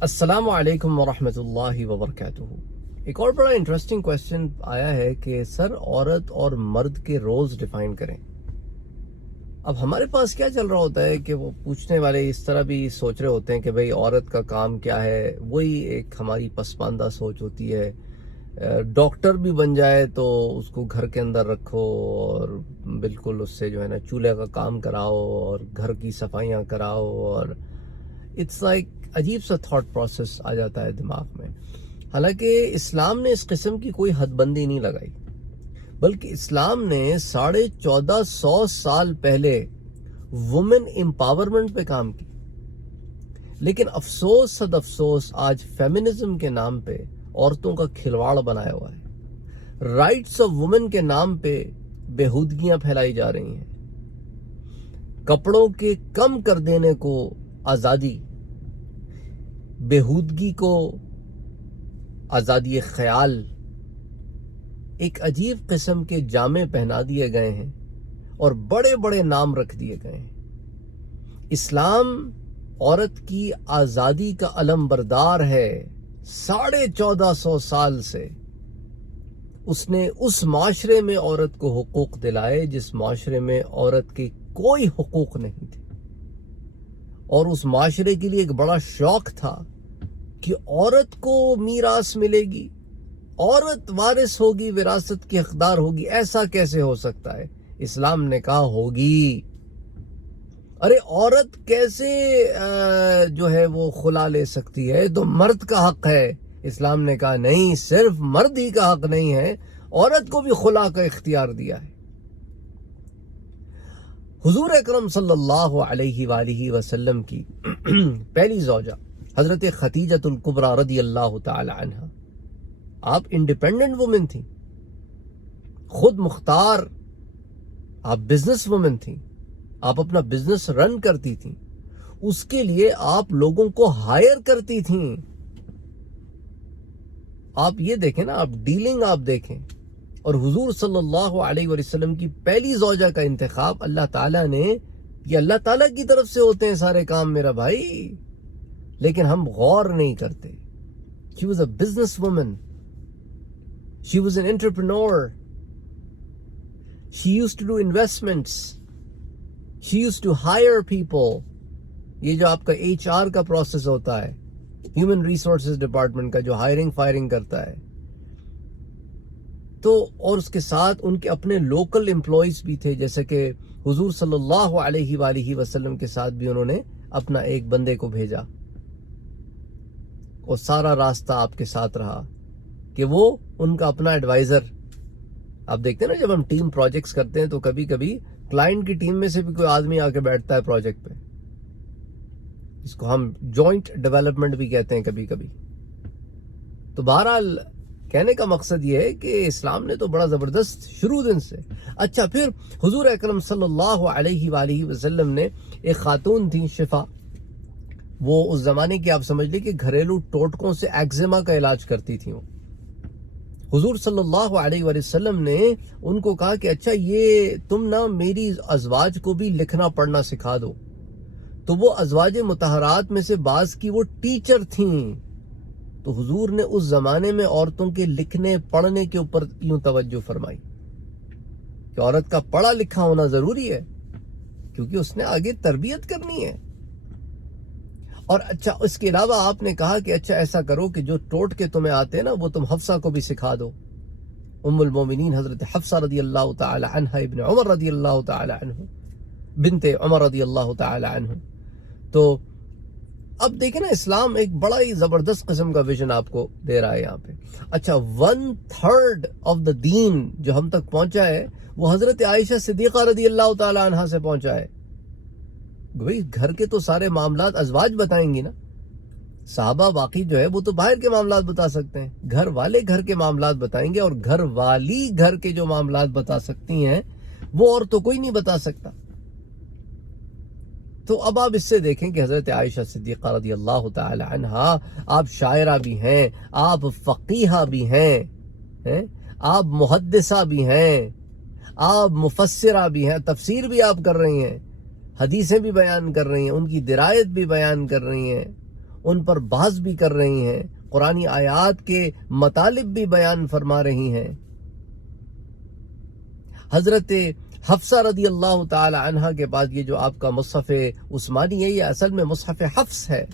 السلام علیکم ورحمۃ اللہ وبرکاتہ۔ ایک اور بڑا انٹرسٹنگ کویسچن آیا ہے کہ سر عورت اور مرد کے رولز ڈیفائن کریں۔ اب ہمارے پاس کیا چل رہا ہوتا ہے کہ وہ پوچھنے والے اس طرح بھی سوچ رہے ہوتے ہیں کہ بھئی عورت کا کام کیا ہے، وہی ایک ہماری پسماندہ سوچ ہوتی ہے۔ ڈاکٹر بھی بن جائے تو اس کو گھر کے اندر رکھو اور بالکل اس سے جو ہے نا چولہے کا کام کراؤ اور گھر کی صفائیاں کراؤ، اور اٹس لائک عجیب سا تھاٹ پروسیس آ جاتا ہے دماغ میں۔ حالانکہ اسلام نے اس قسم کی کوئی حد بندی نہیں لگائی، بلکہ اسلام نے 1450 سال پہلے وومن امپاورمنٹ پہ کام کی۔ لیکن افسوس صد افسوس آج فیمنزم کے نام پہ عورتوں کا کھلواڑ بنایا ہوا ہے۔ رائٹس آف وومن کے نام پہ بےہودگیاں پھیلائی جا رہی ہیں۔ کپڑوں کے کم کر دینے کو آزادی، بےہودگی کو آزادی خیال، ایک عجیب قسم کے جامے پہنا دیے گئے ہیں اور بڑے بڑے نام رکھ دیے گئے ہیں۔ اسلام عورت کی آزادی کا علم بردار ہے۔ 1450 سال سے اس نے اس معاشرے میں عورت کو حقوق دلائے جس معاشرے میں عورت کے کوئی حقوق نہیں تھے، اور اس معاشرے کے لیے ایک بڑا شوق تھا کہ عورت کو میراث ملے گی، عورت وارث ہوگی، وراثت کی حقدار ہوگی۔ ایسا کیسے ہو سکتا ہے؟ اسلام نے کہا ہوگی۔ ارے عورت کیسے جو ہے وہ خلا لے سکتی ہے؟ تو مرد کا حق ہے۔ اسلام نے کہا نہیں، صرف مرد ہی کا حق نہیں ہے، عورت کو بھی خلا کا اختیار دیا ہے۔ حضور اکرم صلی اللہ علیہ وآلہ وسلم کی پہلی زوجہ حضرت خدیجہ الکبریٰ رضی اللہ تعالی عنہ، آپ انڈیپینڈنٹ وومن تھیں، خود مختار، آپ بزنس وومن تھیں، آپ اپنا بزنس رن کرتی تھیں، اس کے لیے آپ لوگوں کو ہائر کرتی تھیں۔ آپ یہ دیکھیں نا، آپ ڈیلنگ آپ دیکھیں۔ اور حضور صلی اللہ علیہ وسلم کی پہلی زوجہ کا انتخاب اللہ تعالیٰ نے، یہ اللہ تعالیٰ کی طرف سے ہوتے ہیں سارے کام میرا بھائی، لیکن ہم غور نہیں کرتے۔ She was a business woman. She was an entrepreneur. She used to do investments. She used to hire people. یہ جو آپ کا HR کا پروسیس ہوتا ہے، ہیومن ریسورسز ڈپارٹمنٹ کا جو ہائرنگ فائرنگ کرتا ہے، تو اور اس کے ساتھ ان کے اپنے لوکل امپلائیز بھی تھے، جیسے کہ حضور صلی اللہ علیہ وآلہ وسلم کے ساتھ بھی انہوں نے اپنا ایک بندے کو بھیجا اور سارا راستہ آپ کے ساتھ رہا کہ وہ ان کا اپنا ایڈوائزر۔ آپ دیکھتے ہیں نا، جب ہم ٹیم پروجیکٹس کرتے ہیں تو کبھی کبھی کلائنٹ کی ٹیم میں سے بھی کوئی آدمی آ کے بیٹھتا ہے پروجیکٹ پہ، جس کو ہم جوائنٹ ڈیولپمنٹ بھی کہتے ہیں کبھی کبھی۔ تو بہرحال کہنے کا مقصد یہ ہے کہ اسلام نے تو بڑا زبردست شروع دن سے۔ اچھا، پھر حضور اکرم صلی اللہ علیہ وآلہ وسلم نے ایک خاتون تھی شفا، وہ اس زمانے کی آپ سمجھ لیں کہ گھریلو ٹوٹکوں سے ایگزیما کا علاج کرتی تھیں۔ وہ حضور صلی اللہ علیہ وآلہ وسلم نے ان کو کہا کہ اچھا یہ تم نا میری ازواج کو بھی لکھنا پڑھنا سکھا دو۔ تو وہ ازواج مطہرات میں سے بعض کی وہ ٹیچر تھیں۔ تو حضور نے اس زمانے میں عورتوں کے لکھنے پڑھنے کے اوپر یوں توجہ فرمائی کہ عورت کا پڑھا لکھا ہونا ضروری ہے، کیونکہ اس نے آگے تربیت کرنی ہے۔ اور اچھا، اس کے علاوہ آپ نے کہا کہ اچھا ایسا کرو کہ جو ٹوٹکے تمہیں آتے ہیں نا وہ تم حفصہ کو بھی سکھا دو۔ ام المومنین حضرت حفصہ رضی اللہ تعالی عنہ ابن عمر رضی اللہ تعالی عنہ، بنت عمر رضی اللہ تعالی عنہ۔ تو اب دیکھیں نا، اسلام ایک بڑا ہی زبردست قسم کا ویژن آپ کو دے رہا ہے یہاں پہ۔ اچھا، 1/3 آف دا دین جو ہم تک پہنچا ہے وہ حضرت عائشہ صدیقہ رضی اللہ تعالی عنہ سے پہنچا ہے۔ بھئی گھر کے تو سارے معاملات ازواج بتائیں گی نا، صحابہ باقی جو ہے وہ تو باہر کے معاملات بتا سکتے ہیں، گھر والے گھر کے معاملات بتائیں گے، اور گھر والی گھر کے جو معاملات بتا سکتی ہیں وہ اور تو کوئی نہیں بتا سکتا۔ تو اب آپ اس سے دیکھیں کہ حضرت عائشہ صدیقہ رضی اللہ تعالی عنہا، آپ شاعرہ بھی ہیں، آپ فقیہہ بھی ہیں، آپ محدثہ بھی ہیں، آپ مفسرہ بھی ہیں، تفسیر بھی آپ کر رہی ہیں، حدیثیں بھی بیان کر رہی ہیں، ان کی درایت بھی بیان کر رہی ہیں، ان پر بحث بھی کر رہی ہیں، قرآنی آیات کے مطالب بھی بیان فرما رہی ہیں۔ حضرت حفصہ رضی اللہ تعالی عنہ کے پاس یہ جو آپ کا مصحف عثمانی ہے، یہ اصل میں مصحف حفص ہے،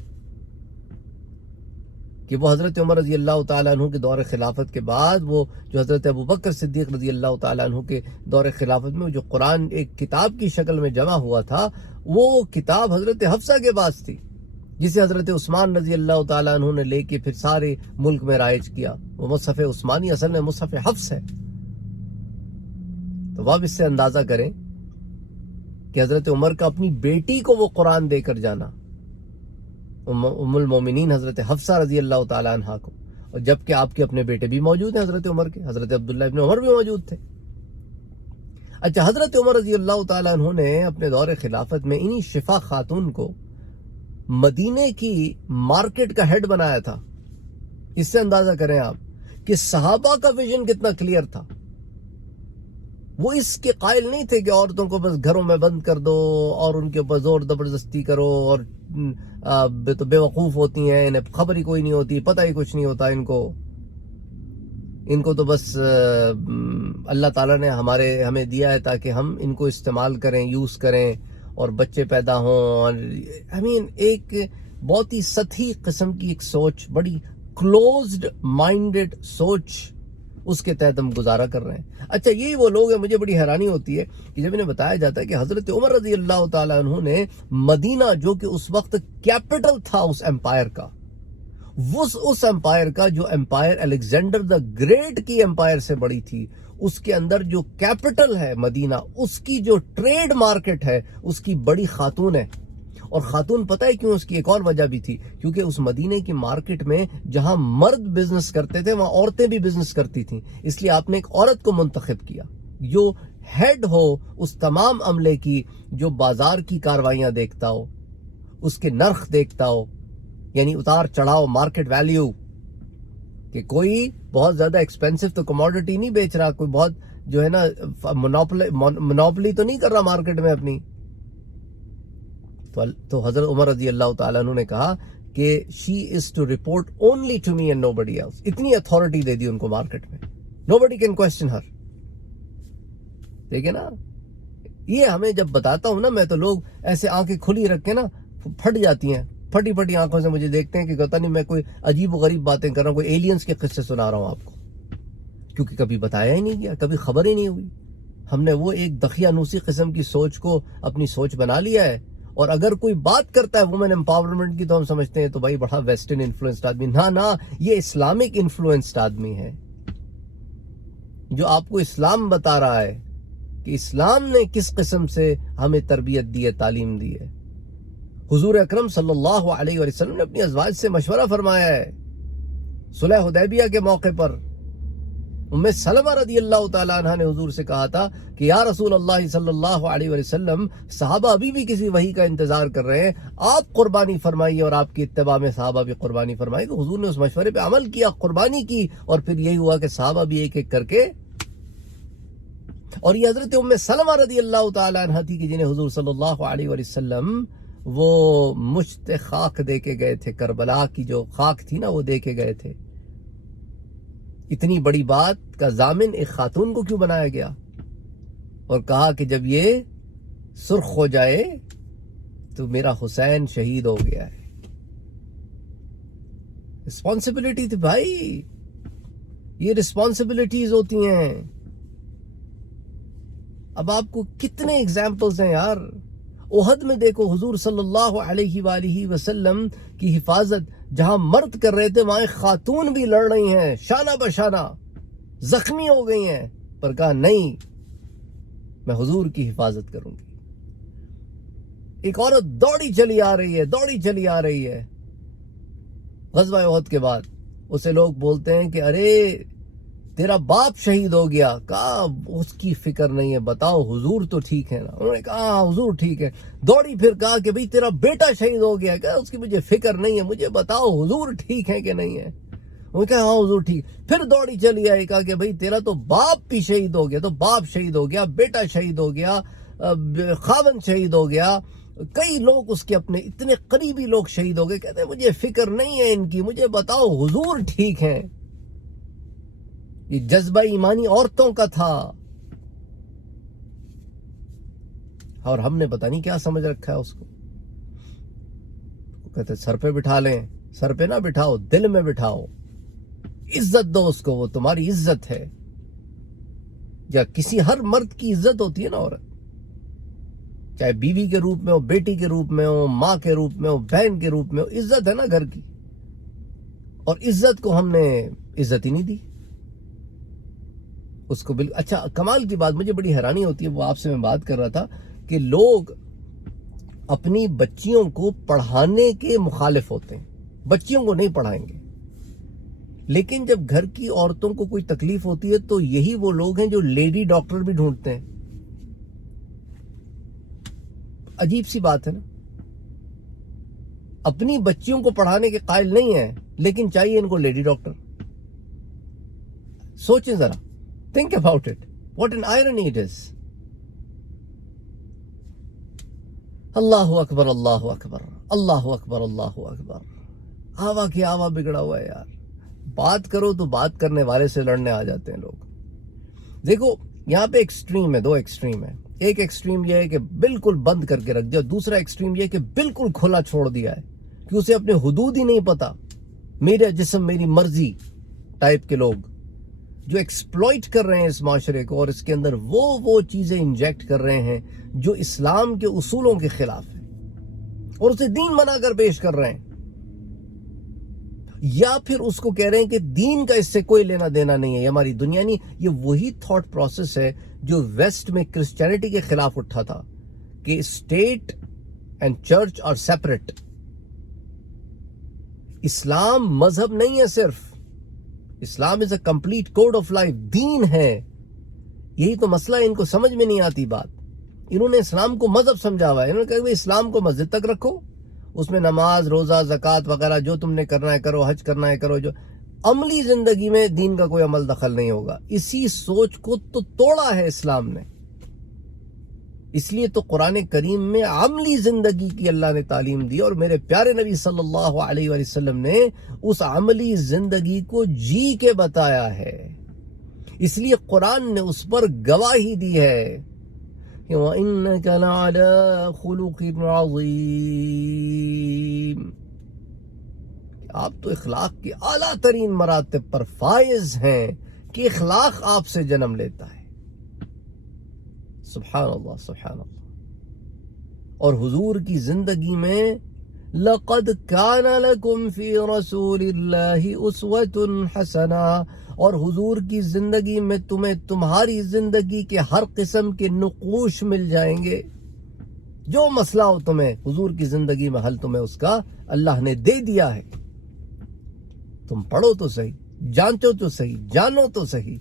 کہ وہ حضرت عمر رضی اللہ تعالیٰ عنہ کے دور خلافت کے بعد وہ جو حضرت ابوبکر صدیق رضی اللہ تعالیٰ عنہ کے دور خلافت میں جو قرآن ایک کتاب کی شکل میں جمع ہوا تھا، وہ کتاب حضرت حفصہ کے پاس تھی، جسے حضرت عثمان رضی اللہ تعالیٰ عنہ نے لے کے پھر سارے ملک میں رائج کیا۔ وہ مصحف عثمانی اصل میں مصحف حفص ہے۔ تو آپ اس سے اندازہ کریں کہ حضرت عمر کا اپنی بیٹی کو وہ قرآن دے کر جانا، ام المومنین حضرت حفصہ رضی اللہ تعالیٰ عنہ کو، اور جبکہ آپ کے اپنے بیٹے بھی موجود ہیں حضرت عمر کے، حضرت عبداللہ ابن عمر بھی موجود تھے۔ اچھا، حضرت عمر رضی اللہ تعالیٰ عنہ نے اپنے دور خلافت میں انہی شفا خاتون کو مدینے کی مارکیٹ کا ہیڈ بنایا تھا۔ اس سے اندازہ کریں آپ کہ صحابہ کا ویژن کتنا کلیئر تھا۔ وہ اس کے قائل نہیں تھے کہ عورتوں کو بس گھروں میں بند کر دو اور ان کے اوپر زور زبردستی کرو، اور تو بے وقوف ہوتی ہیں، انہیں خبر ہی کوئی نہیں ہوتی، پتہ ہی کچھ نہیں ہوتا ان کو تو بس اللہ تعالیٰ نے ہمیں دیا ہے تاکہ ہم ان کو استعمال کریں، یوز کریں اور بچے پیدا ہوں۔ اور ایک بہت ہی سطحی قسم کی ایک سوچ، بڑی کلوزڈ مائنڈڈ سوچ، اس کے تحت ہم گزارا کر رہے ہیں۔ اچھا، یہی وہ لوگ ہیں، مجھے بڑی حیرانی ہوتی ہے کہ جب انہیں بتایا جاتا ہے کہ حضرت عمر رضی اللہ تعالیٰ عنہ نے مدینہ، جو کہ اس وقت کیپٹل تھا اس امپائر کا، اس امپائر کا جو امپائر الیگزینڈر دا گریٹ کی امپائر سے بڑی تھی، اس کے اندر جو کیپٹل ہے مدینہ، اس کی جو ٹریڈ مارکیٹ ہے، اس کی بڑی خاتون ہے۔ اور خاتون پتہ ہے کیوں؟ اس کی ایک اور وجہ بھی تھی، کیونکہ اس مدینے کی مارکیٹ میں جہاں مرد بزنس کرتے تھے وہاں عورتیں بھی بزنس کرتی تھیں، اس لیے آپ نے ایک عورت کو منتخب کیا جو ہیڈ ہو اس تمام عملے کی، جو بازار کی کاروائیاں دیکھتا ہو، اس کے نرخ دیکھتا ہو، یعنی اتار چڑھاؤ، مارکیٹ ویلیو، کہ کوئی بہت زیادہ ایکسپینسو تو کموڈٹی نہیں بیچ رہا، کوئی بہت جو ہے نا منوپلی تو نہیں کر رہا مارکیٹ میں اپنی۔ تو حضرت عمر رضی اللہ تعالیٰ عنہ نے کہا کہ she is to report only to me and nobody else. اتنی اتھارٹی دے دی ان کو مارکیٹ میں، نو بڈی کین کوشچن ہر۔ دیکھیں نا، یہ ہمیں جب بتاتا ہوں نا میں، تو لوگ ایسے آنکھیں کھلی رکھ کے نا پھٹ جاتی ہیں، پھٹی پھٹی آنکھوں سے مجھے دیکھتے ہیں کہ پتہ نہیں میں کوئی عجیب و غریب باتیں کر رہا ہوں، کوئی ایلینز کے قصے سنا رہا ہوں آپ کو، کیونکہ کبھی بتایا ہی نہیں گیا، کبھی خبر ہی نہیں ہوئی۔ ہم نے وہ ایک دقیانوسی قسم کی سوچ کو اپنی سوچ بنا لیا ہے، اور اگر کوئی بات کرتا ہے وومن امپاورمنٹ کی تو ہم سمجھتے ہیں تو بھائی بڑا ویسٹرن انفلوئنسڈ آدمی۔ نہ، یہ اسلامک انفلوئنسڈ آدمی ہے، جو آپ کو اسلام بتا رہا ہے کہ اسلام نے کس قسم سے ہمیں تربیت دی ہے، تعلیم دی ہے۔ حضور اکرم صلی اللہ علیہ وسلم نے اپنی ازواج سے مشورہ فرمایا ہے صلح حدیبیہ کے موقع پر۔ ام سلمہ رضی اللہ تعالیٰ عنہ نے حضور سے کہا تھا کہ یا رسول اللہ صلی اللہ علیہ وسلم، صحابہ ابھی بھی کسی وحی کا انتظار کر رہے ہیں، آپ قربانی فرمائیے اور آپ کی اتباع میں صحابہ بھی قربانی فرمائیے۔ تو حضور نے اس مشورے پہ عمل کیا، قربانی کی، اور پھر یہی ہوا کہ صحابہ بھی ایک ایک کر کے، اور یہ حضرت ام سلمہ رضی اللہ تعالیٰ عنہ تھی کہ جنہیں حضور صلی اللہ علیہ وسلم وہ مشت خاک دے کے گئے تھے، کربلا کی جو خاک تھی نا وہ دے کے گئے تھے۔ اتنی بڑی بات کا ضامن ایک خاتون کو کیوں بنایا گیا؟ اور کہا کہ جب یہ سرخ ہو جائے تو میرا حسین شہید ہو گیا ہے۔ رسپانسبلٹی تھی بھائی، یہ رسپانسبلٹیز ہوتی ہیں۔ اب آپ کو کتنے اگزامپلز ہیں یار۔ احد میں دیکھو، حضور صلی اللہ علیہ وآلہ وسلم کی حفاظت جہاں مرد کر رہے تھے وہاں ایک خاتون بھی لڑ رہی ہیں، شانہ بشانہ زخمی ہو گئی ہیں، پر کہا نہیں، میں حضور کی حفاظت کروں گی۔ ایک عورت دوڑی چلی آ رہی ہے غزوہ احد کے بعد، اسے لوگ بولتے ہیں کہ ارے تیرا باپ شہید ہو گیا۔ کہا اس کی فکر نہیں ہے، بتاؤ حضور تو ٹھیک ہے نا؟ انہوں نے کہا ہاں حضور ٹھیک ہے۔ دوڑی پھر کہا کہ بھئی تیرا بیٹا شہید ہو گیا۔ کہا اس کی مجھے فکر نہیں ہے، مجھے بتاؤ حضور ٹھیک ہے کہ نہیں ہے؟ انہوں نے کہا ہاں حضور ٹھیک۔ پھر دوڑی چلی آئی، کہا کہ بھئی تیرا تو باپ بھی شہید ہو گیا، تو باپ شہید ہو گیا، بیٹا شہید ہو گیا، خاوند شہید ہو گیا، کئی لوگ اس کے اپنے اتنے قریبی لوگ شہید ہو گئے، کہتے ہیں مجھے فکر نہیں ہے ان کی، مجھے بتاؤ حضور ٹھیک ہیں. یہ جذبہ ایمانی عورتوں کا تھا، اور ہم نے پتہ نہیں کیا سمجھ رکھا ہے اس کو. کہتے ہیں سر پہ بٹھا لیں، سر پہ نہ بٹھاؤ، دل میں بٹھاؤ، عزت دو اس کو، وہ تمہاری عزت ہے. یا کسی ہر مرد کی عزت ہوتی ہے نا عورت، چاہے بیوی کے روپ میں ہو، بیٹی کے روپ میں ہو، ماں کے روپ میں ہو، بہن کے روپ میں ہو، عزت ہے نا گھر کی. اور عزت کو ہم نے عزت ہی نہیں دی اس کو. بالکل. اچھا کمال کی بات، مجھے بڑی حیرانی ہوتی ہے، وہ آپ سے میں بات کر رہا تھا کہ لوگ اپنی بچیوں کو پڑھانے کے مخالف ہوتے ہیں، بچیوں کو نہیں پڑھائیں گے، لیکن جب گھر کی عورتوں کو کوئی تکلیف ہوتی ہے تو یہی وہ لوگ ہیں جو لیڈی ڈاکٹر بھی ڈھونڈتے ہیں. عجیب سی بات ہے نا. اپنی بچیوں کو پڑھانے کے قائل نہیں ہیں، لیکن چاہیے ان کو لیڈی ڈاکٹر. سوچیں ذرا، think about it, what an irony it is. اللہ اکبر، اللہ اکبر، اللہ اکبر، اللہ اکبر. آوا کی آوا بگڑا ہوا ہے یار. بات کرو تو بات کرنے والے سے لڑنے آ جاتے ہیں لوگ. دیکھو یہاں پہ ایکسٹریم ہے، دو ایکسٹریم ہے. ایک ایکسٹریم یہ ہے کہ بالکل بند کر کے رکھ دیا، دوسرا ایکسٹریم یہ ہے کہ بالکل کھلا چھوڑ دیا ہے کہ اسے اپنے حدود ہی نہیں پتا. میرا جسم میری مرضی ٹائپ کے لوگ جو ایکسپلوئٹ کر رہے ہیں اس معاشرے کو، اور اس کے اندر وہ چیزیں انجیکٹ کر رہے ہیں جو اسلام کے اصولوں کے خلاف ہیں، اور اسے دین بنا کر پیش کر رہے ہیں. یا پھر اس کو کہہ رہے ہیں کہ دین کا اس سے کوئی لینا دینا نہیں ہے، یہ ہماری دنیا نہیں. یہ وہی تھاٹ پروسیس ہے جو ویسٹ میں کرسچینٹی کے خلاف اٹھا تھا کہ state and church are separate. اسلام مذہب نہیں ہے صرف، Islam is a complete code of life, دین ہے. یہی تو مسئلہ ہے، ان کو سمجھ میں نہیں آتی بات. انہوں نے اسلام کو مذہب سمجھا ہوا ہے. انہوں نے کہا کہ اسلام کو مسجد تک رکھو، اس میں نماز، روزہ، زکوٰۃ وغیرہ جو تم نے کرنا ہے کرو، حج کرنا ہے کرو، جو عملی زندگی میں دین کا کوئی عمل دخل نہیں ہوگا. اسی سوچ کو تو توڑا ہے اسلام نے. اس لیے تو قرآن کریم میں عملی زندگی کی اللہ نے تعلیم دی، اور میرے پیارے نبی صلی اللہ علیہ وآلہ وسلم نے اس عملی زندگی کو جی کے بتایا ہے. اس لیے قرآن نے اس پر گواہی دی ہے کہ وَإِنَّكَ لَعَلَىٰ خُلُقٍ عَظِيمٍ، آپ تو اخلاق کے اعلیٰ ترین مراتب پر فائز ہیں کہ اخلاق آپ سے جنم لیتا ہے. سبحان اللہ، سبحان اللہ. اور حضور کی زندگی میں لَقَدْ كَانَ لَكُمْ فِي رَسُولِ اللَّهِ أُسْوَةٌ حَسَنَةٌ، اور حضور کی زندگی میں تمہیں تمہاری زندگی کے ہر قسم کے نقوش مل جائیں گے. جو مسئلہ ہو تمہیں حضور کی زندگی میں حل تمہیں اس کا اللہ نے دے دیا ہے. تم پڑھو تو صحیح، جانچو تو صحیح، جانو تو صحیح.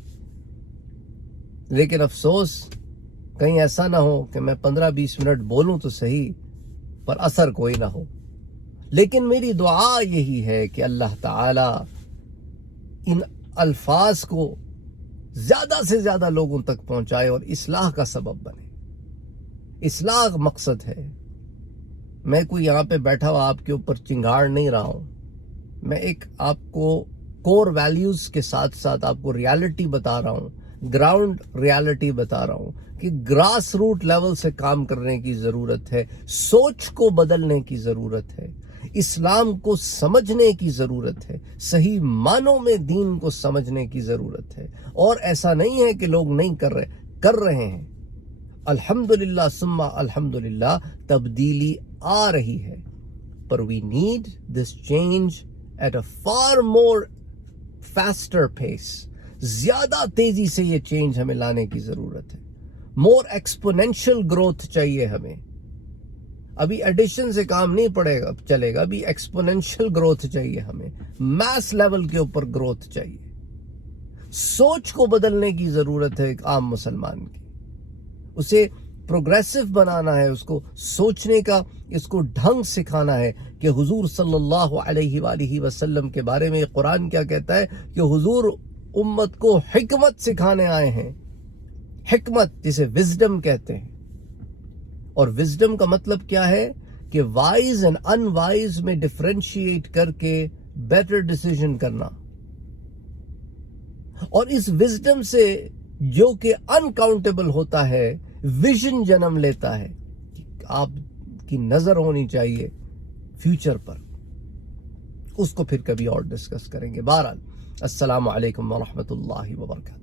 لیکن افسوس کہیں ایسا نہ ہو کہ میں 15-20 منٹ بولوں تو صحیح پر اثر کوئی نہ ہو. لیکن میری دعا یہی ہے کہ اللہ تعالی ان الفاظ کو زیادہ سے زیادہ لوگوں تک پہنچائے اور اصلاح کا سبب بنے. اصلاح مقصد ہے. میں کوئی یہاں پہ بیٹھا ہوا آپ کے اوپر چنگاڑ نہیں رہا ہوں. میں ایک آپ کو کور ویلیوز کے ساتھ ساتھ آپ کو ریالٹی بتا رہا ہوں، گراؤنڈ ریالٹی بتا رہا ہوں کہ گراس روٹ لیول سے کام کرنے کی ضرورت ہے، سوچ کو بدلنے کی ضرورت ہے، اسلام کو سمجھنے کی ضرورت ہے، صحیح معنوں میں دین کو سمجھنے کی ضرورت ہے. اور ایسا نہیں ہے کہ لوگ نہیں کر رہے ہیں. الحمدللہ ثم الحمدللہ تبدیلی آ رہی ہے، پر we need this change at a far more faster pace. زیادہ تیزی سے یہ چینج ہمیں لانے کی ضرورت ہے. مور ایکسپونینشل گروتھ چاہیے ہمیں. ابھی ایڈیشن سے کام نہیں چلے گا، ابھی ایکسپونینشل گروتھ چاہیے ہمیں. میس لیول کے اوپر گروتھ چاہیے. سوچ کو بدلنے کی ضرورت ہے ایک عام مسلمان کی. اسے پروگریسو بنانا ہے، اس کو سوچنے کا اس کو ڈھنگ سکھانا ہے کہ حضور صلی اللہ علیہ وآلہ وسلم کے بارے میں قرآن کیا کہتا ہے کہ حضور امت کو حکمت سکھانے آئے ہیں. حکمت جسے وزڈم کہتے ہیں، اور وزڈم کا مطلب کیا ہے کہ وائز اینڈ ان وائز میں ڈفرینشیٹ کر کے بیٹر ڈیسیژن کرنا. اور اس وزڈم سے جو کہ انکاؤنٹیبل ہوتا ہے ویژن جنم لیتا ہے. آپ کی نظر ہونی چاہیے فیوچر پر. اس کو پھر کبھی اور ڈسکس کریں گے. بہرحال السلام علیکم ورحمۃ اللہ وبرکاتہ.